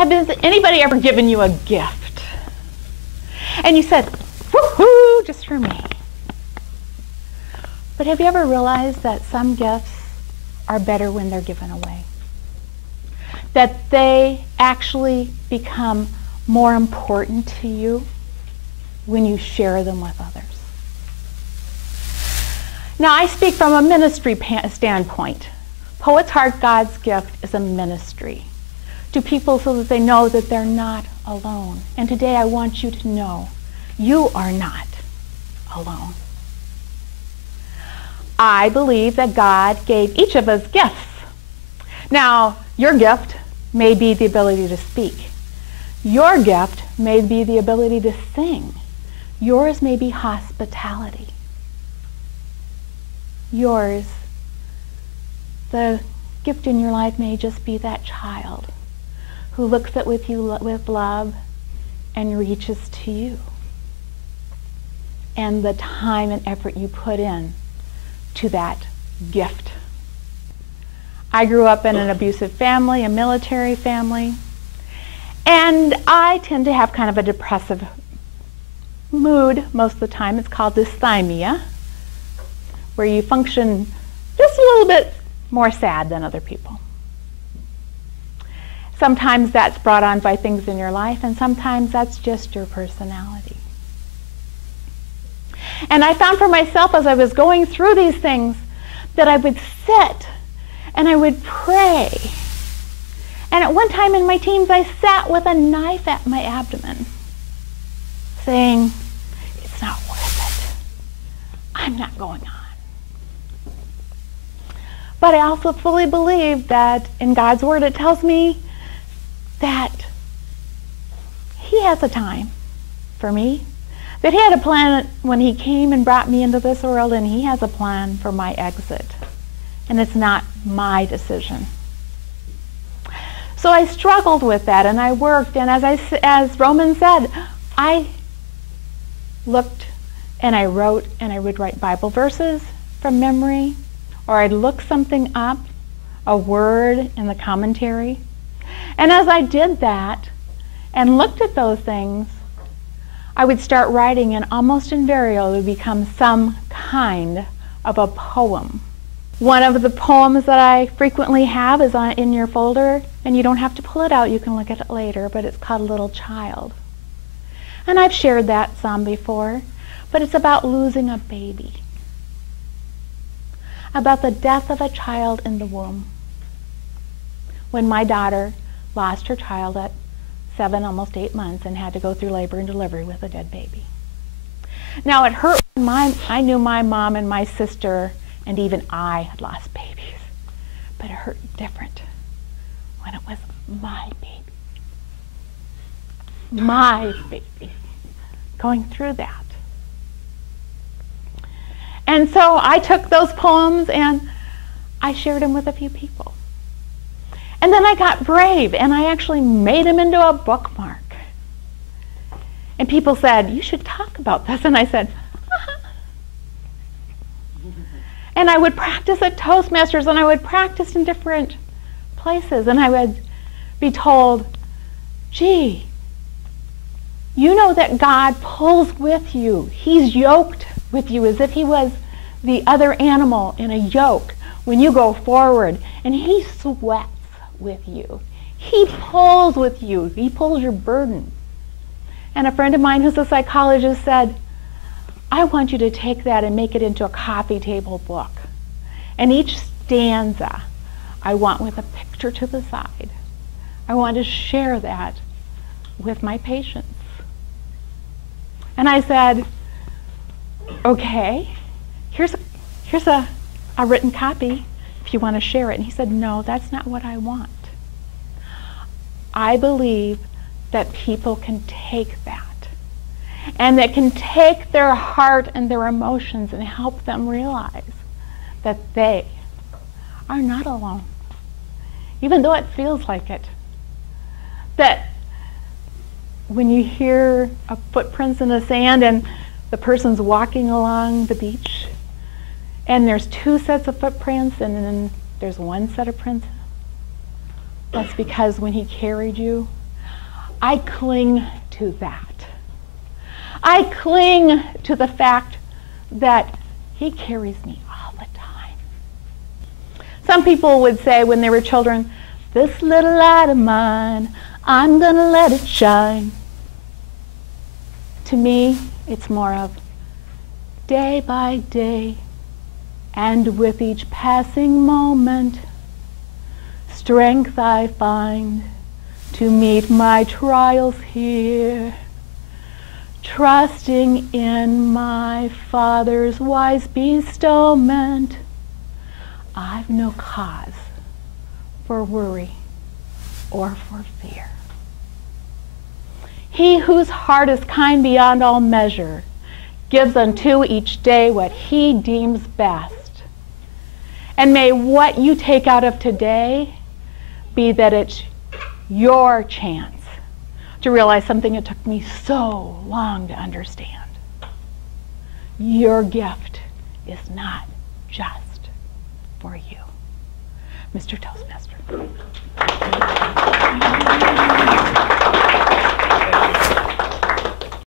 Anybody ever given you a gift? And you said, woohoo, just for me. But have you ever realized that some gifts are better when they're given away? That they actually become more important to you when you share them with others. Now, I speak from a ministry standpoint. Poet's Heart, God's gift, is a ministry to people so that they know that they're not alone. And today I want you to know you are not alone. I believe that God gave each of us gifts. Now, your gift may be the ability to speak. Your gift may be the ability to sing. Yours may be hospitality. Yours, the gift in your life may just be that child who looks at with you with love and reaches to you. And the time and effort you put in to that gift. I grew up in an abusive family, a military family, and I tend to have kind of a depressive mood most of the time. It's called dysthymia, where you function just a little bit more sad than other people. Sometimes that's brought on by things in your life, and sometimes that's just your personality. And I found for myself as I was going through these things that I would sit and I would pray. And at one time in my teens, I sat with a knife at my abdomen, saying, it's not worth it. I'm not going on. But I also fully believe that in God's Word it tells me that He has a time for me, that He had a plan when He came and brought me into this world, and He has a plan for my exit. And it's not my decision. So I struggled with that, and I worked, and as Roman said, I looked and I wrote, and I would write Bible verses from memory, or I'd look something up, a word in the commentary. And as I did that and looked at those things, I would start writing, and almost invariably it would become some kind of a poem. One of the poems that I frequently have is in your folder, and you don't have to pull it out, you can look at it later, but it's called Little Child. And I've shared that some before, but it's about losing a baby, about the death of a child in the womb. When my daughter lost her child at 7, almost 8 months, and had to go through labor and delivery with a dead baby. Now it hurt when I knew my mom and my sister and even I had lost babies, but it hurt different when it was my baby. My baby going through that. And so I took those poems and I shared them with a few people. And then I got brave, and I actually made them into a bookmark. And people said, you should talk about this. And I said, uh-huh. And I would practice at Toastmasters, and I would practice in different places, and I would be told, gee, you know that God pulls with you. He's yoked with you as if He was the other animal in a yoke when you go forward, and He sweats with you. He pulls with you. He pulls your burden. And a friend of mine who's a psychologist said, I want you to take that and make it into a coffee table book. And each stanza I want with a picture to the side. I want to share that with my patients. And I said, okay, here's a written copy if you want to share it. And he said, no, that's not what I want. I believe that people can take that, and that can take their heart and their emotions and help them realize that they are not alone, even though it feels like it. That when you hear a footprints in the sand and the person's walking along the beach, and there's 2 sets of footprints, and then there's 1 set of prints, that's because when He carried you I cling to that. I cling to the fact that he carries me all the time. Some people would say when they were children, this little light of mine, I'm going to let it shine. To me, it's more of day by day, and with each passing moment, strength I find to meet my trials here, trusting in my Father's wise bestowment. I've no cause for worry or for fear. He whose heart is kind beyond all measure gives unto each day what he deems best. And may what you take out of today be that it's your chance to realize something it took me so long to understand. Your gift is not just for you. Mr. Toastmaster.